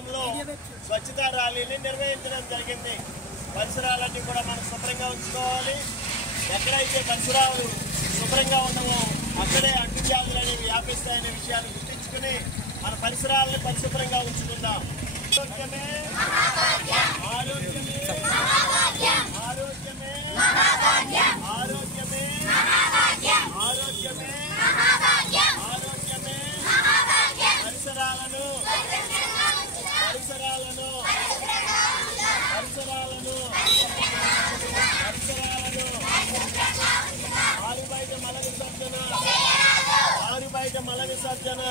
గ్రామంలో స్వచ్ఛతా ర్యాలీని నిర్వహించడం జరిగింది. పరిసరాలన్నీ కూడా మనం శుభ్రంగా ఉంచుకోవాలి. ఎక్కడైతే పరిసరాలు శుభ్రంగా ఉండవో అక్కడే అంటువ్యాధులు అనేవి వ్యాపిస్తాయనే విషయాన్ని గుర్తించుకుని మన పరిసరాలను పరిశుభ్రంగా ఉంచుకుందాం. ఆరోగ్యమే ఆరోగ్యమే ఆరోగ్యమే ఆరోగ్యమే ఆరోగ్యమే ఆరోగ్యమే పరిసరాలను పరిసరాలను పరిసరాలను పరిసరాలను ఆరు బయట మల విసర్జన